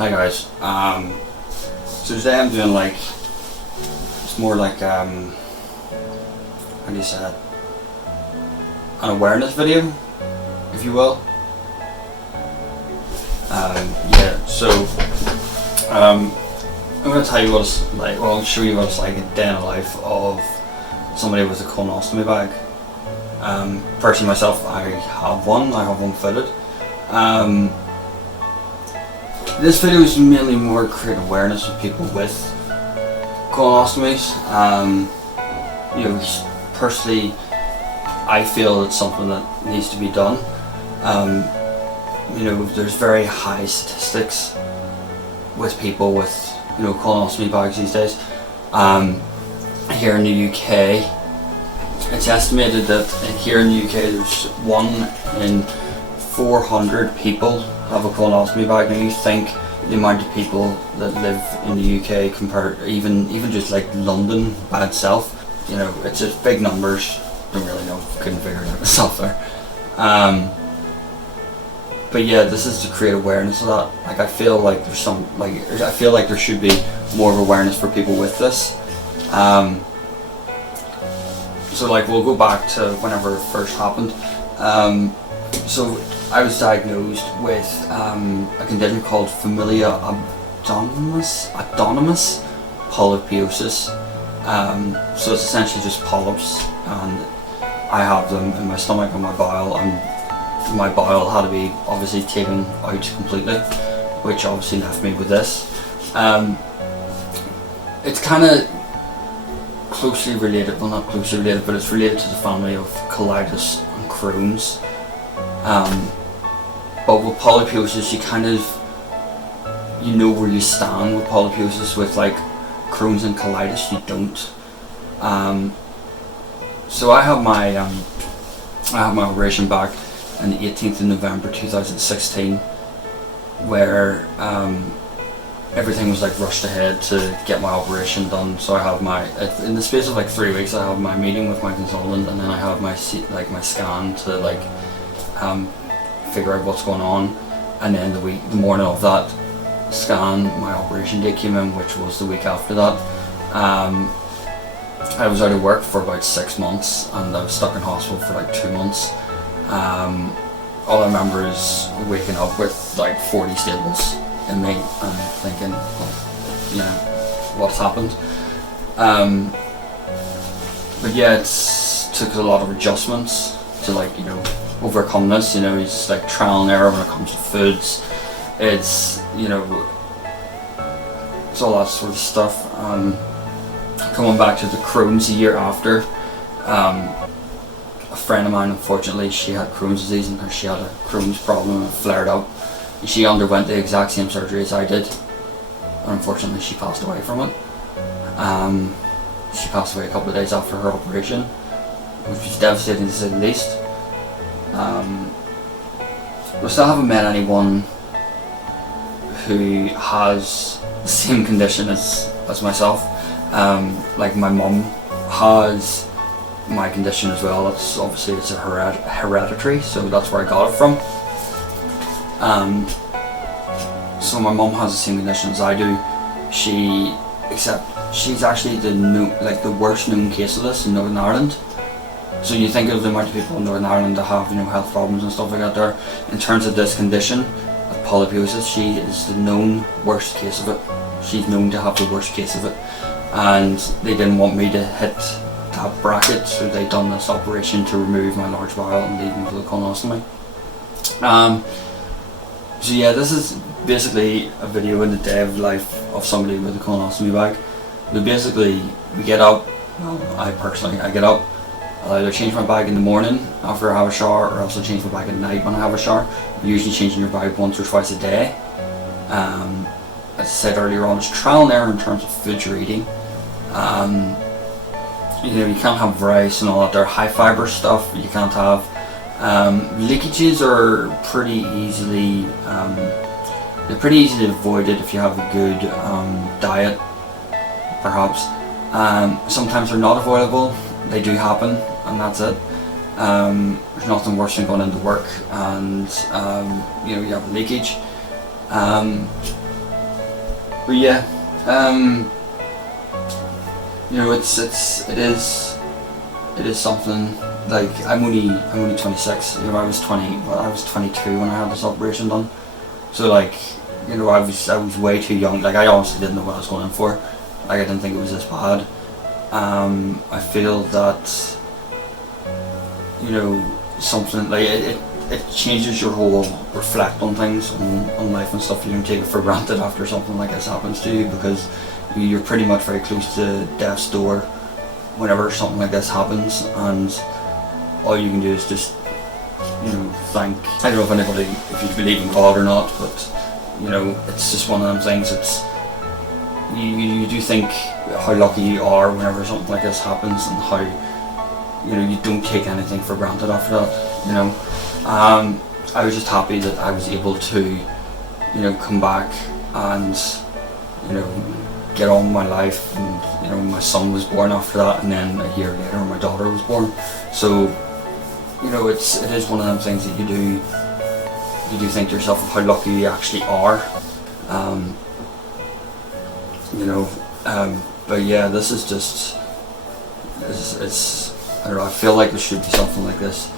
Hi guys. So today I'm doing it's more like how do you say that? An awareness video, if you will. Yeah. So I'm going to tell you what it's like. Well, I'll show you what it's like a day in the life of somebody with a colostomy bag. Personally, myself, I have one. I have one fitted. This video is mainly more to create awareness of people with colostomies. Personally, I feel it's something that needs to be done. There's very high statistics with people with colostomy bags these days. Here in the UK, it's estimated that here in the UK there's 1 in 400 people have a colostomy bag. Now you think the amount of people that live in the UK compared even just like London by itself, it's just big numbers. Don't really know, couldn't figure it out myself there. But yeah, this is to create awareness of that. I feel like there should be more of awareness for people with this. So we'll go back to whenever it first happened. So I was diagnosed with a condition called Familial Adenomatous Polyposis. So it's essentially just polyps, and I have them in my stomach and my bowel, and my bowel had to be obviously taken out completely, which obviously left me with this. It's kind of closely related, well not closely related, but it's related to the family of colitis and Crohn's. But with polyposis, you know where you stand with polyposis. With Crohn's and colitis, you don't. So I have my operation back on the 18th of November 2016, where everything was rushed ahead to get my operation done. So I have in the space of 3 weeks, I have my meeting with my consultant, and then I have my scan to figure out what's going on. And then the morning of that scan, my operation date came in, which was the week after that. I was out of work for about 6 months, and I was stuck in hospital for 2 months. All I remember is waking up with 40 staples in me and thinking, what's happened? But yeah, it took a lot of adjustments to overcome this. It's trial and error when it comes to foods. It's it's all that sort of stuff. Coming back to the Crohn's a year after, a friend of mine, unfortunately, she had Crohn's disease, and she had a Crohn's problem, and it flared up. She underwent the exact same surgery as I did, and unfortunately she passed away from it. She passed away a couple of days after her operation, which was devastating to say the least. We still haven't met anyone who has the same condition as myself. My mum has my condition as well. It's a hereditary, so that's where I got it from. So my mum has the same condition as I do. She's actually the worst known case of this in Northern Ireland. So you think of the amount of people in Northern Ireland that have health problems and stuff like that there. In terms of this condition of polyposis, she is the known worst case of it. She's known to have the worst case of it, and they didn't want me to hit that bracket, so they done this operation to remove my large bowel and lead me to the colostomy. So yeah, this is basically a video in the day of life of somebody with a colostomy bag. We get up. Well, I get up. I'll either change my bag in the morning after I have a shower, or else I'll change my bag at night when I have a shower. You're usually changing your bag once or twice a day. As I said earlier on, it's trial and error in terms of food you're eating. You can't have rice and all that. They're high fiber stuff. You can't have leakages are pretty easily avoided if you have a good diet, perhaps. Sometimes they're not avoidable. They do happen, and that's it. There's nothing worse than going into work and you have a leakage. But yeah, you know, it is something. Like I'm only 26. You know, I was 20. Well, I was 22 when I had this operation done. So like, you know, I was way too young. Like I honestly didn't know what I was going in for. Like I didn't think it was this bad. I feel that, you know, something like it changes your whole reflect on things, on life and stuff. You don't take it for granted after something like this happens to you, because you're pretty much very close to death's door whenever something like this happens, and all you can do is just, you know, thank. I don't know if you believe in God or not, but you know, it's just one of them things. It's you do think how lucky you are whenever something like this happens, and how, you know, you don't take anything for granted after that. You know, I was just happy that I was able to, you know, come back and, you know, get on with my life. And you know, my son was born after that, and then a year later my daughter was born. So, you know, it is one of them things that you do think to yourself of how lucky you actually are. You know, but yeah, this is just, it's I don't know, I feel like there should be something like this,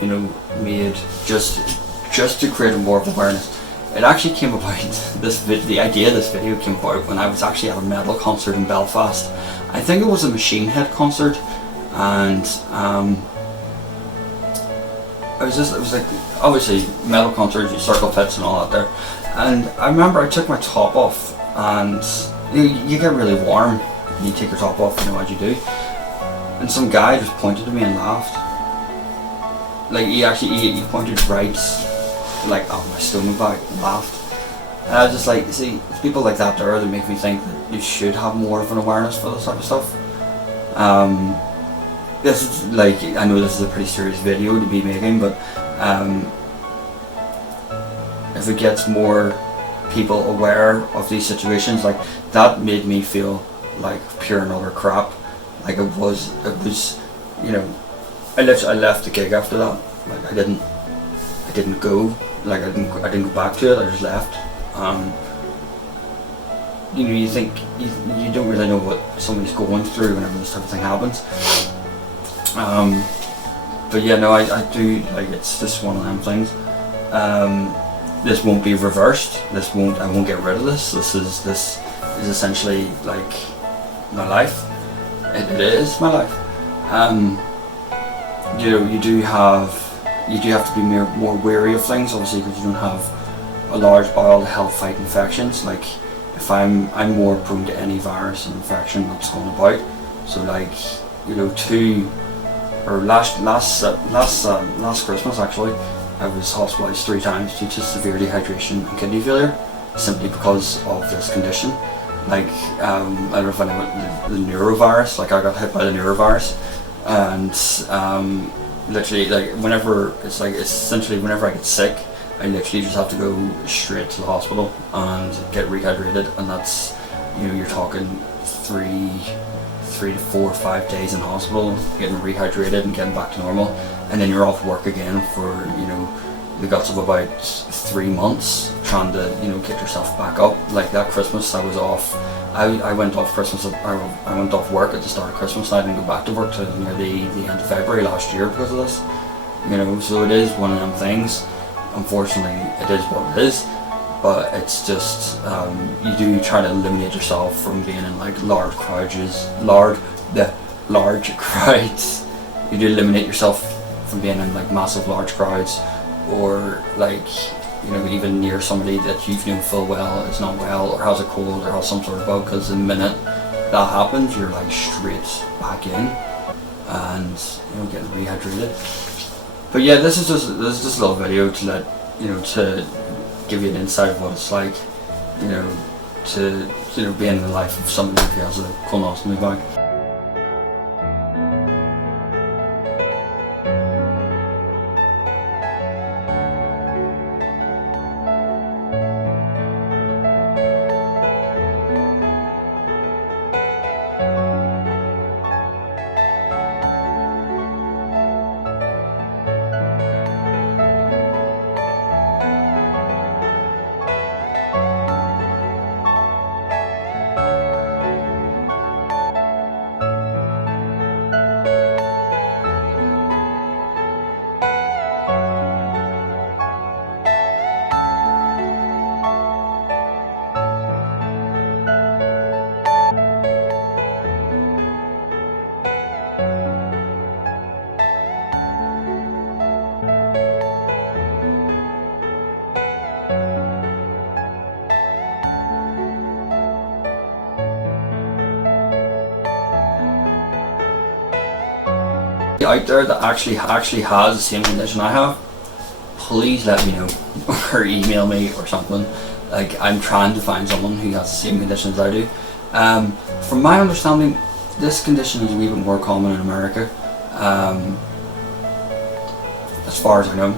you know, made just to create more of awareness. It actually came about, the idea of this video came about when I was actually at a metal concert in Belfast. I think it was a Machine Head concert, and it was like, obviously metal concerts, you circle pits and all that there. And I remember I took my top off, and you get really warm and you take your top off, you know, as you do. And some guy just pointed at me and laughed. Like he pointed right, like at my stomach bag, and laughed. And I was just like, see, it's people like that there that make me think that you should have more of an awareness for this type of stuff. This is like, I know this is a pretty serious video to be making, but if it gets more people aware of these situations, like that made me feel like pure and utter crap. Like it was, you know, I left the gig after that. Like I didn't go, like I didn't go back to it. I just left. You know, you think you don't really know what somebody's going through whenever this type of thing happens. But yeah, no, I do, like, it's just one of them things. This won't be reversed. I won't get rid of this. This is essentially like my life. It is my life. You know, you do have to be more wary of things, obviously, because you don't have a large bowel to help fight infections. Like, if I'm more prone to any virus and infection that's going about. So, like, you know, last Christmas actually, I was hospitalised 3 times due to severe dehydration and kidney failure, simply because of this condition. Like, I don't know if I know the neurovirus. Like, I got hit by the neurovirus, and literally, like, whenever I get sick, I literally just have to go straight to the hospital and get rehydrated, and that's, you know, you're talking 3 to 4 or 5 days in hospital, getting rehydrated and getting back to normal, and then you're off work again for, you know, the guts of about 3 months, trying to, you know, get yourself back up. Like that Christmas, I was off. I went off Christmas. I went off work at the start of Christmas, and I didn't go back to work till near the end of February last year because of this. You know, so it is one of them things. Unfortunately, it is what it is. But it's just, you do try to eliminate yourself from being in like large crowds. You do eliminate yourself from being in like massive large crowds, or like, you know, even near somebody that you've known full well is not well, or has a cold, or has some sort of bug, because the minute that happens, you're like straight back in, and, you know, getting rehydrated. But yeah, this is just a little video to let, you know, to give you an insight of what it's like, you know, to, you know, be in the life of somebody who has a colostomy bag. out there that actually has the same condition I have, please let me know or email me or something. Like, I'm trying to find someone who has the same condition as I do. From my understanding, this condition is a wee bit more common in America, as far as I know.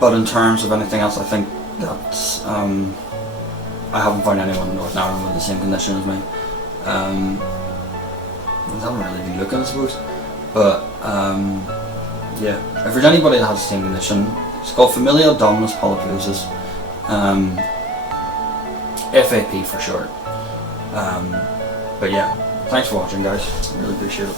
But in terms of anything else, I think that's I haven't found anyone in Northern Ireland with the same condition as me. I haven't really been looking, I suppose. But yeah, if there's anybody that has the same condition, it's called Familial Adenomatous Polyposis, FAP for short. But yeah, thanks for watching, guys. Really appreciate it.